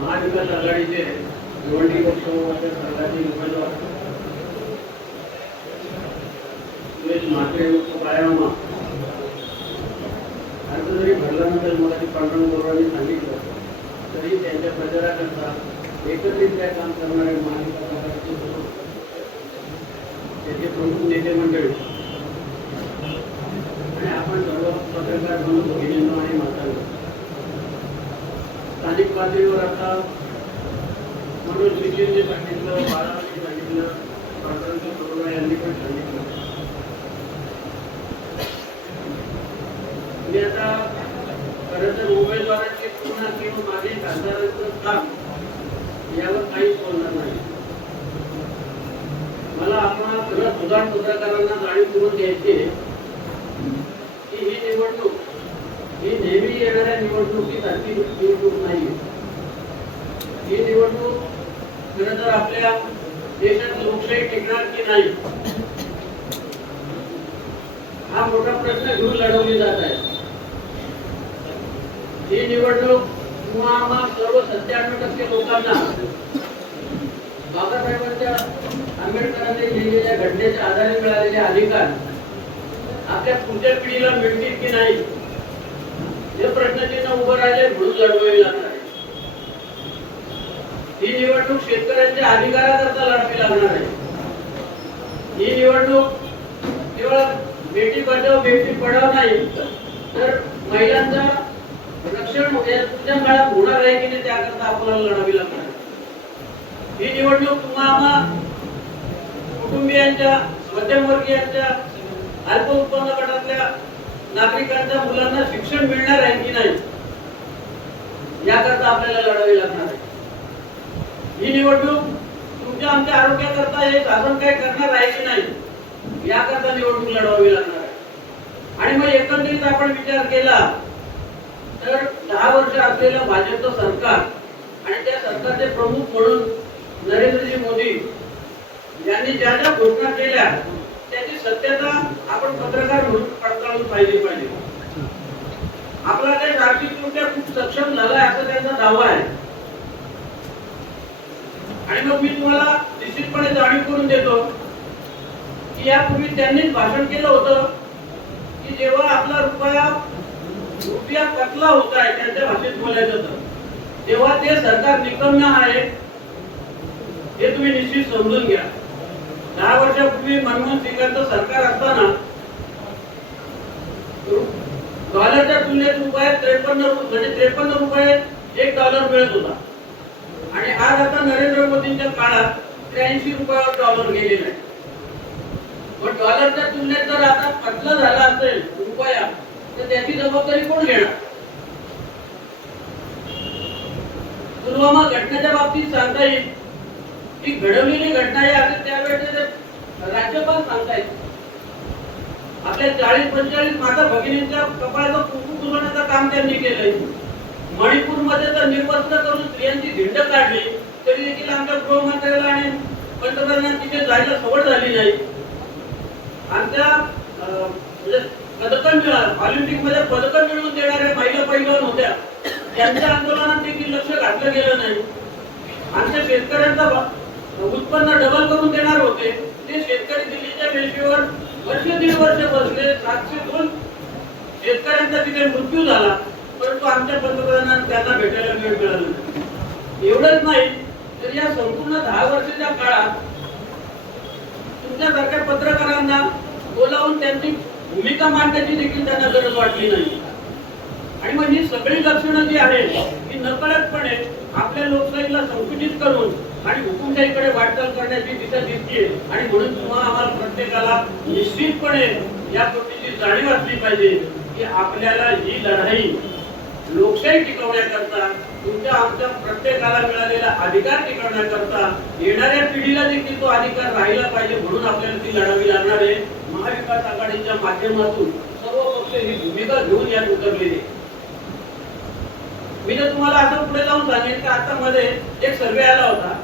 महाविकास आघाडीचे निवडणूक पक्षाच्या संघाचे उमेदवार. सुरेश म्हात्रे उर्फ काळ्यामामा अर्ज जरी भरल्यानंतर मला ते पांडुरंग गौरवांनी सांगितलं तरी त्यांच्या प्रचाराकरता एकत्रितरित्या काम करणारे महाविकास आघाडीचे त्याचे प्रमुख नेते मंडळी आणि आपण सर्व पत्रकार म्हणून भगिनींनो आणि मातांनो स्थानिक पातळीवर आता मनोज विजयने सांगितलं बाळाने सांगितलं डॉक्टर करुणा यांनी पण सांगितलं. मी आता खरं तर उमेदवाराची पुन्हा किंवा माझे खासदारांचं काम यावर काहीच बोलणार नाही. मला आपण खरं सुधार पत्रकारांना जाणीव करून द्यायची की ही निवडणूक ही नेहमी येणाऱ्या निवडणुकीसारखी निवडणूक नाही ही निवडणूक खरं तर आपल्या देशात लोकशाही टिकणार की नाही? हा मोठा प्रश्न घेऊन लढवली जात आहे. ही निवडणूक किंवा सर्व सत्त्याण्णव टक्के लोकांना बाबासाहेबांच्या आंबेडकरांनी लिहिलेल्या घटनेच्या आधारे मिळालेले अधिकार आपल्या पुढच्या पिढीला मिळतील की नाही? हे प्रश्नचिन्ह उभं राहिले म्हणून लढवावी लागणार. ही निवडणूक शेतकऱ्यांच्या अधिकाराकरता लढावी लागणार आहे. ही निवडणूक केवळ बेटी बचाव बेटी पढाव नाही तर महिलांचा रक्षण पुढच्या काळात होणार आहे की नाही त्याकरता आपल्याला लढावी लागणार ही निवडणूक तुम्हाला कुटुंबियांच्या मध्यमवर्गीयांच्या अल्प उत्पन्न गटातल्या नागरिकांच्या मुलांना शिक्षण मिळणार आहे की नाही याकरता आपल्याला लढावी लागणार आहे. ही निवडणूक तुमच्या आमच्या आरोग्याकरता हे शासन काय करणार आहे की नाही याकरता निवडणूक लढवावी लागणार आहे. आणि मग एकंदरीत आपण विचार केला तर दहा वर्ष असलेलं भाजपचं सरकार आणि त्या सरकारचे प्रमुख म्हणून नरेंद्रजी मोदी यांनी ज्या ज्या घोषणा केल्या त्याची सत्यता आपण पत्रकार म्हणून पडताळून पाहिली पाहिजे. आपला काही देश कोणत्या खूप सक्षम झालाय असा त्यांचा दावा आहे. आणि मग मी तुम्हाला निश्चितपणे जाणीव करून देतो की यापूर्वी त्यांनीच भाषण केलं होतं की जेव्हा आपला रुपया रुपया कटला होत आहे त्यांच्या भाषेत बोलायचं तर तेव्हा ते सरकार निकम्य आहे हे तुम्ही निश्चित समजून घ्या. दहा वर्षापूर्वी मनमोहन सिंगांचं सरकार असताना डॉलरच्या तुलनेत रुपयात त्रेपन्न म्हणजे त्रेपन्न रुपये एक डॉलर मिळत होता. आणि आज आता नरेंद्र मोदींच्या काळात त्र्याऐंशी रुपयावर डॉलर गेलेला आहे. पण डॉलरच्या तुलनेत जर आता पतला झाला असेल रुपया तर त्याची जबाबदारी कोण घेणार? पुलवामा घटनेच्या बाबतीत सांगता येईल. की घडवलेली घटना आहे असं त्यावेळेस राज्यपाल येईल आपल्या चाळीस पंचेचाळीस माता भगिनींच्या कपाळाचं कुंकू पुसवण्याचं काम त्यांनी केलंय. मणिपूरमध्ये तर निर्वस्त्र करून स्त्रियांची धिंड काढली तरी देखील आमच्या गृहमंत्र्याला आणि पंतप्रधान तिथे जायला सवड झाली नाही. आमच्या म्हणजे पदकं ऑलिम्पिकमध्ये पदकं मिळवून देणाऱ्या महिला पैलवान होत्या. त्यांच्या आंदोलनात देखील लक्ष घातलं गेलं नाही. आमच्या शेतकऱ्यांचा उत्पन्न डबल करून देणार होते. ते शेतकरी दिल्लीच्या वेशीवर वर्ष दीड वर्ष बसले सातशे दोन शेतकऱ्यांचा तिथे मृत्यू झाला परंतु आमच्या पंतप्रधानांना त्यांना भेटायला वेळ मिळाला नाही. एवढंच नाही तर या संपूर्ण दहा वर्षाच्या काळात तुमच्यासारख्या पत्रकारांना बोलावून त्यांची भूमिका मांडण्याची देखील त्यांना गरज वाटली नाही आणि मग ही सगळी लक्षणं जी आहेत ही नकळतपणे आपल्या लोकशाहीला संकुचित करून आणि हुकुमशाहीकडे वाटचाल करण्याची दिशा दिसते आणि म्हणून तुम्हाला आम्हाला प्रत्येकाला निश्चितपणे या गोष्टीची जाणीव असली पाहिजे की आपल्याला ही लढाई लोकशाही टिकवण्याकरता तुमच्या आमच्या प्रत्येकाला मिळालेला अधिकार टिकवण्याकरता येणाऱ्या पिढीला देखील तो अधिकार राहिला पाहिजे म्हणून आपल्याला ती लढावी लागणार आहे. महाविकास आघाडीच्या माध्यमातून सर्व पक्ष ही भूमिका घेऊन यात उतरलेली मी जर तुम्हाला असं पुढे जाऊन सांगेन की आता मध्ये एक सर्वे आला होता.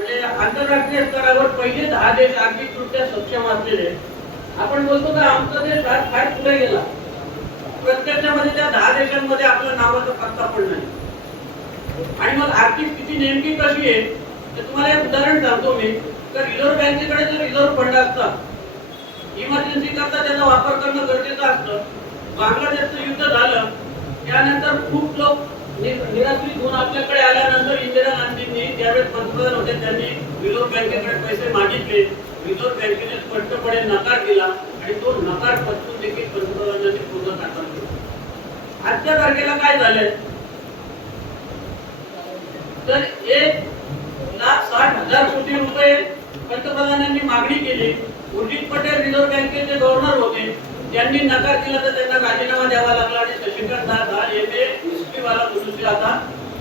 म्हणजे आंतरराष्ट्रीय स्तरावर पहिले दहा देश आर्थिकदृष्ट्या सक्षम असलेले आपण बोलतो का आमचा देश फार फार पुढे गेला. प्रत्यक्षामध्ये त्या दहा देशांमध्ये आपल्या नावाचा पत्ता पण नाही. आणि मग आर्थिक स्थिती नेमकी कशी आहे तर तुम्हाला एक उदाहरण सांगतो मी. तर रिझर्व्ह बँकेकडे जर रिझर्व्ह फंड असतात इमर्जन्सी करता त्याचा वापर करणं गरजेचं असतं. बांगलादेशचं युद्ध झालं त्यानंतर खूप लोक निरात्री निराश्रित आपल्याकडे आल्यानंतर इंदिरा गांधींनी ज्यावेळेस पंतप्रधान होते त्यांनी रिझर्व्ह बँकेकडे पैसे मागितले. रिझर्व्ह बँकेने स्पष्टपणे नकार दिला आणि तो नकार पचवून देखील पंतप्रधानांनी पूर्ण दाखल केला. आजच्या तारखेला काय झालंय? तर एक लाख साठ हजार कोटी रुपये पंतप्रधानांनी मागणी केली. उर्जित पटेल रिझर्व्ह बँकेचे गव्हर्नर होते. त्यांनी नकार दिला तर त्यांना राजीनामा द्यावा लागला आणि शशिकांत दास हा एम ए आता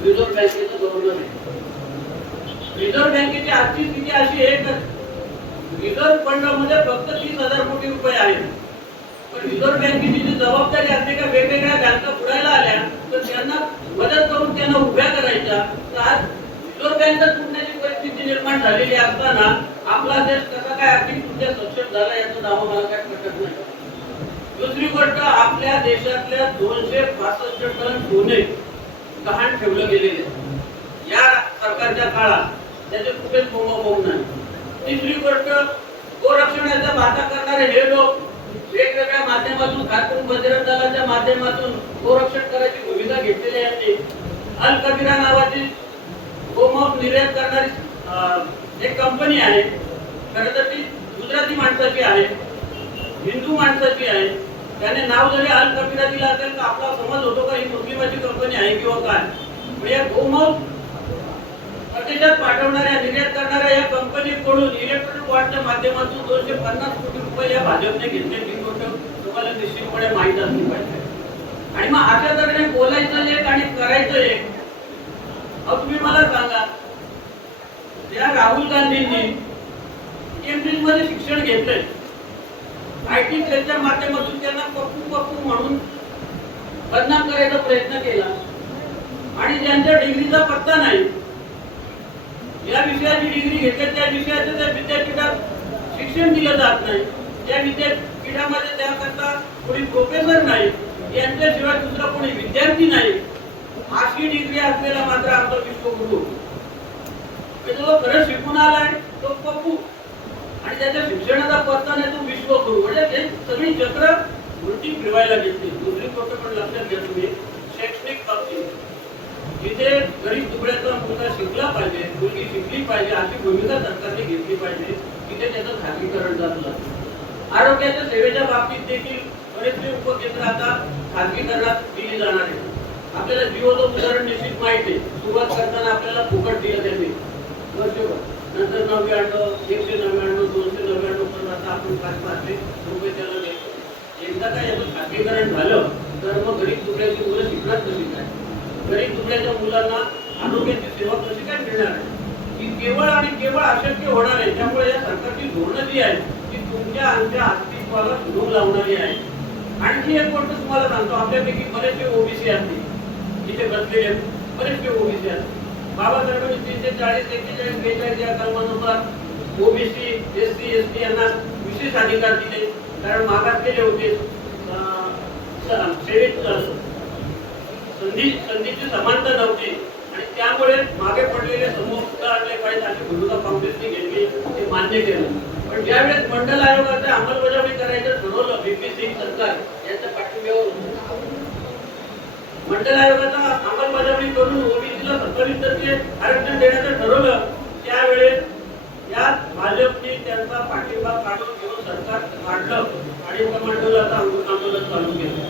रिझर्व्ह गव्हर्नर आहे. रिझर्व्ह बँकेची आर्थिक स्थिती अशी आहे तर रिझर्व्ह फक्त तीस हजार कोटी रुपये आहेत. पण रिझर्व्ह बँकेची जी जबाबदारी असते का वेगवेगळ्या बँका बुडायला आल्या तर त्यांना मदत करून त्यांना उभ्या करायच्या. तर आज रिझर्व्ह बँक तुटण्याची परिस्थिती निर्माण झालेली असताना आपला देश कसा काय आर्थिकदृष्ट्या सक्षम झाला याचा दावा मला काय पटत नाही. दुसरी गोष्ट आपल्या देशातल्या दोनशे पासष्ट टन सोने गहाण ठेवलं गेलेले या सरकारच्या काळात त्याचे कुठेच बोंब नाही. तिसरी गोष्ट गोरक्षणाचा वाटा करणारे हे लोक वेगवेगळ्या माध्यमातून खातून बजरंग दलाच्या माध्यमातून गोरक्षण करायची भूमिका घेतलेली आहे. अल कबीरा नावाची गोमांस निर्यात करणारी अं, एक कंपनी आहे. खरं तर ती गुजराती माणसाची आहे हिंदू माणसाची आहे. त्याने नाव जरी अल कबीरा दिला असेल तर आपला समज होतो का ही मुस्लिमाची कंपनी आहे किंवा काय? म्हणजे या गोमांस परदेशात पाठवणाऱ्या निर्यात करणाऱ्या या कंपनीकडून इलेक्ट्रॉनिक वॉटच्या माध्यमातून दोनशे पन्नास कोटी रुपये या भाजपने घेतले. ही गोष्ट तुम्हाला निश्चितपणे माहीत असली पाहिजे. आणि मग अशा तऱ्हेने बोलायचं एक आणि करायचं एक. अहो तुम्ही मला सांगा या राहुल गांधींनी केम्ब्रिजमध्ये शिक्षण घेतलंय. आय टी सेलच्या माध्यमातून त्यांना पप्पू पप्पू म्हणून बदनाम करायचा प्रयत्न केला. आणि ज्यांच्या डिग्रीचा पत्ता नाही. या विषयाची डिग्री घेतात त्या विषयाचं त्या विद्यापीठात शिक्षण दिलं जात नाही. त्या विद्यापीठामध्ये त्याकरता कोणी प्रोफेसर नाही. यांच्याशिवाय दुसरा कोणी विद्यार्थी नाही. अशी डिग्री असलेला मात्र आमचा विश्वगुरु. म्हणजे जो खरं शिकून आलाय तो पप्पू. आणि त्याच्या शिक्षणाचा पत्ता नाही तो विश्वगुरु म्हणजे ते सगळी चक्र उलटी फिरवायला घेतली दुसरी गोष्ट पण लक्षात घ्या तुम्ही. शैक्षणिक बाबतीत जिथे गरीब तुकड्याचा मुलगा शिकला पाहिजे मुलगी शिकली पाहिजे अशी भूमिका सरकारने घेतली पाहिजे तिथे त्याचं खाजगीकरण झालं आरोग्याच्या सेवेच्या बाबतीत देखील बरेचसे उपकेंद्र आता खाजगीकरणात दिली जाणार आहे आपल्याला जिओचं उदाहरण निश्चित माहिती आहे. सुरुवात करताना आपल्याला फुकट दिलं त्यांनी वर्षभर नंतर नव्याण्णव एकशे नव्याण्णव दोनशे नव्याण्णव पर्यंत आता आपण पाच पाचशे रुपये त्याला देतो एकदा काय याचं खाजगीकरण झालं तर मग गरीब तुकड्याची मुलं शिकणार कशी काय? गरीब तुकड्याच्या मुलांना आरोग्याची सेवा कशी काय मिळणार आहे? ही केवळ आणि केवळ अशक्य होणार आहे. त्यामुळे या सरकारची धोरणं जी आहेत ती तुमच्या आमच्या अस्तित्वाला सुरू लावणारी आहे आणखी एक गोष्ट तुम्हाला सांगतो. आपल्यापैकी बरेचसे ओबीसी असतील इथे बसलेले बरेचसे ओबीसी असतील बाबा बाबासाहेबांनी तीनशे चाळीस एक्केचाळीस बेचाळीस या कलमानुसार OBC S C S T यांना विशेष अधिकार दिले. कारण मागासलेले होते सेवेत संधी संधीची समानता नव्हती. आणि त्यामुळे मागे पडलेले समूह सुद्धा आणले पाहिजे अशी भूमिका काँग्रेसने घेतली ते मान्य केलं. पण ज्यावेळेस मंडल आयोगाचं अंमलबजावणी करायचं ठरवलं बीपी सिंग सरकार यांच्या पाठिंब्यावर मंडल आयोगाचा अंमलबजावणी करून ओबीसीला सत्तावीस टक्के आरक्षण देण्याचं ठरवलं त्यावेळेस यात भाजपने त्यांचा पाठिंबा काढून घेऊन सरकार काढलं आणि त्या मंडळाचं आंदोलन चालू केलं.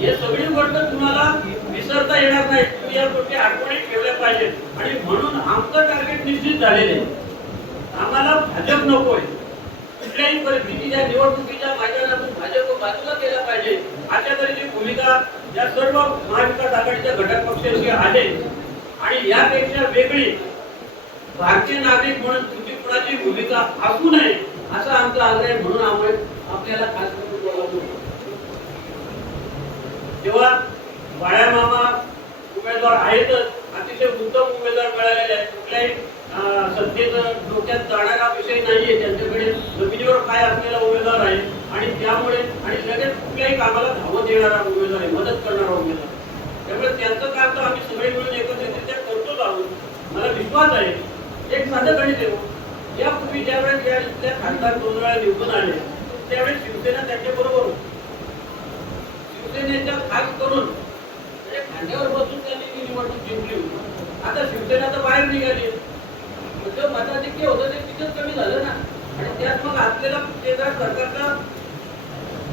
हे सगळी गोष्ट तुम्हाला विसरता येणार नाही. तुम्ही या गोष्टी आठवणीत ठेवल्या पाहिजेत. आणि म्हणून आमचं टार्गेट निश्चित झालेलं आहे. आम्हाला भाजप नकोय. कुठल्याही परिस्थितीच्या निवडणुकीच्या मैदानातून भाजप बाजूला केला पाहिजे. अशा तऱ्हेची भूमिका या सर्व महाविकास आघाडीच्या घटक पक्षांची आहे. आणि यापेक्षा वेगळी भारतीय नागरिक म्हणून तुमची कुणाची भूमिका असू नये असा आमचा आग्रह म्हणून आम्ही आपल्याला खास करून बोलावतो तेव्हा बाळ्या मामा उमेदवार आहेतच अतिशय उत्तम उमेदवार मिळालेले आहेत. कुठल्याही सत्तेचं डोक्यात जाणारा विषय नाहीये. त्यांच्याकडे जमिनीवर काय असलेला उमेदवार आहे. आणि त्यामुळे आणि लगेच कुठल्याही कामाला धावत येणारा उमेदवार आहे मदत करणारा उमेदवार त्यामुळे त्यांचं काम तर आम्ही सगळे मिळून एकत्रित करतोच विश्वास आहे. एक साधं गणित देऊ हो. यापूर्वी ज्यावेळेस या इथल्या खासदार दोन वेळा निवडून आले त्यावेळेस शिवसेना त्यांच्या बरोबर होती. शिवसेनेच्या खास करून म्हणजे खांद्यावर बसून त्यांनी ती निवडणूक जिंकली होती. आता शिवसेना तर बाहेर निघाली. म्हणजे मताधिक्य होतं ते तिथेच कमी झालं ना. आणि त्यात मग असलेला केंद्र सरकारचा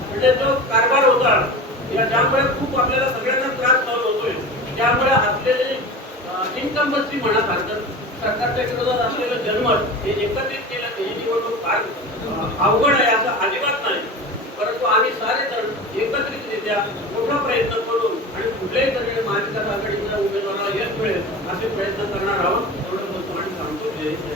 म्हणजे जो कारभार होता या ज्यामुळे खूप आपल्याला सगळ्यांना त्रास त्यामुळे असलेले इन्कम्बन्सी म्हणा भारतात सरकारच्या विरोधात असलेलं जनमत हे एकत्रित केलं ही निवडणूक फार अवघड आहे असं अजिबात नाही. परंतु आम्ही सारे जण एकत्रितरित्या मोठा प्रयत्न करून आणि कुठल्याही तऱ्हेने महाविकास आघाडीच्या उमेदवाराला यश मिळेल असे प्रयत्न करणार आहोत एवढं बोलतो आणि सांगतो. जय जय